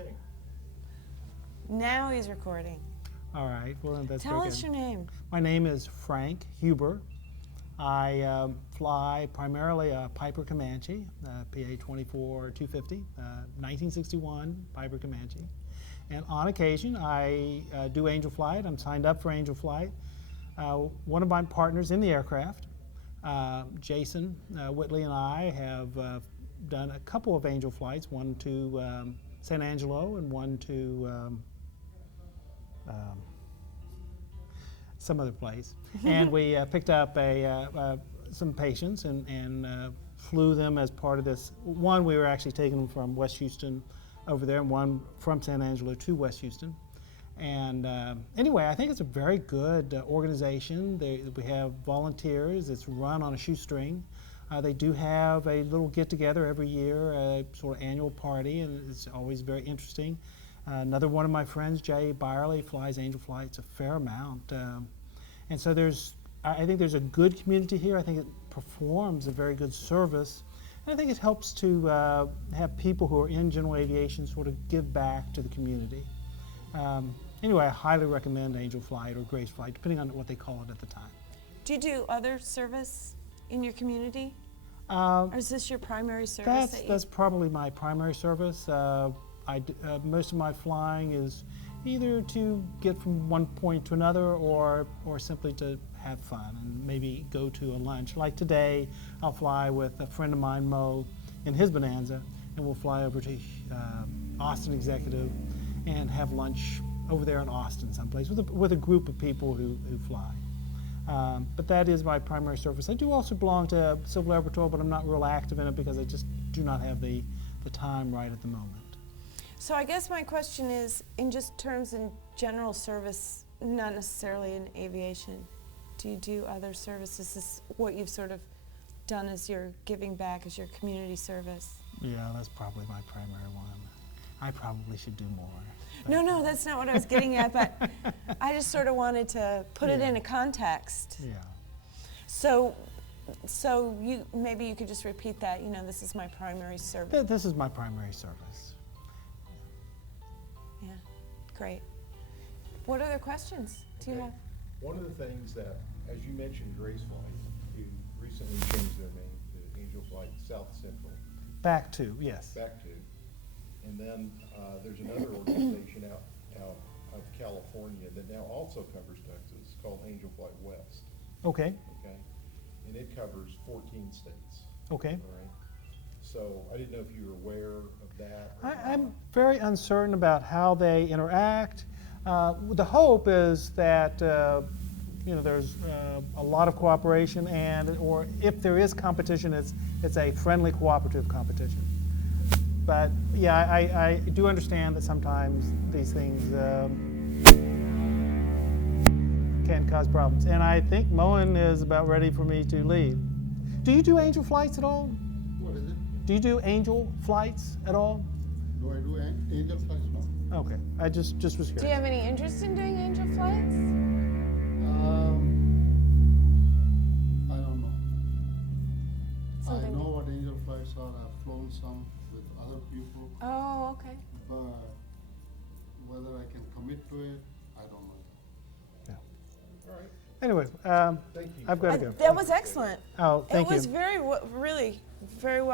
kidding. Now he's recording. All right. Well, that's Tell very us good. your name. My name is Frank Huber. I fly primarily a Piper Comanche, PA-24 250, 1961 Piper Comanche. And on occasion, I do Angel Flight. I'm signed up for Angel Flight. One of my partners in the aircraft, Jason Whitley, and I have done a couple of Angel Flights, one to San Angelo and one to some other place. And we picked up some patients and flew them as part of this. One, we were actually taking them from West Houston over there, and one from San Angelo to West Houston. And anyway, I think it's a very good organization. We have volunteers. It's run on a shoestring. They do have a little get-together every year, a sort of annual party, and it's always very interesting. Another one of my friends, Jay Byerly, flies Angel Flights a fair amount. And so I think there's a good community here. I think it performs a very good service. And I think it helps to have people who are in general aviation sort of give back to the community. Anyway, I highly recommend Angel Flight or Grace Flight, depending on what they call it at the time. Do you do other service in your community? Or is this your primary service? That's probably my primary service. Most of my flying is either to get from one point to another or simply to have fun and maybe go to a lunch. Like today, I'll fly with a friend of mine, Mo, in his Bonanza, and we'll fly over to Austin Executive and have lunch over there in Austin someplace with a group of people who fly. But that is my primary service. I do also belong to Civil Air Patrol, but I'm not real active in it because I just do not have the time right at the moment. So I guess my question is, in just terms in general service, not necessarily in aviation, do you do other services? Is this what you've sort of done as your giving back, as your community service? Yeah, that's probably my primary one. I probably should do more. No, that's not what I was getting at, but I just sort of wanted to put it in a context. Yeah. So maybe you could just repeat that, this is my primary service. This is my primary service. Yeah, great. What other questions do you have? One of the things that, as you mentioned, Grace Flight, you recently changed their name to Angel Flight South Central. Back to, yes. Back to. And then there's another organization out of California that now also covers Texas called Angel Flight West. Okay. Okay. And it covers 14 states. Okay. All right. So I didn't know if you were aware of that. I'm very uncertain about how they interact. The hope is that there's a lot of cooperation, or if there is competition, it's a friendly, cooperative competition. But yeah, I do understand that sometimes these things can cause problems. And I think Moen is about ready for me to leave. Do you do Angel Flights at all? What is it? Do you do Angel Flights at all? Do I do angel flights? No. Okay, I just was curious. Do you have any interest in doing angel flights? I don't know. Something. I know what angel flights are. I've flown some with other people, Oh, okay. but whether I can commit to it, I don't know. Yeah. All right. Anyway, Thank you. I've got to go. That was excellent. Oh, thank you. It was really very well.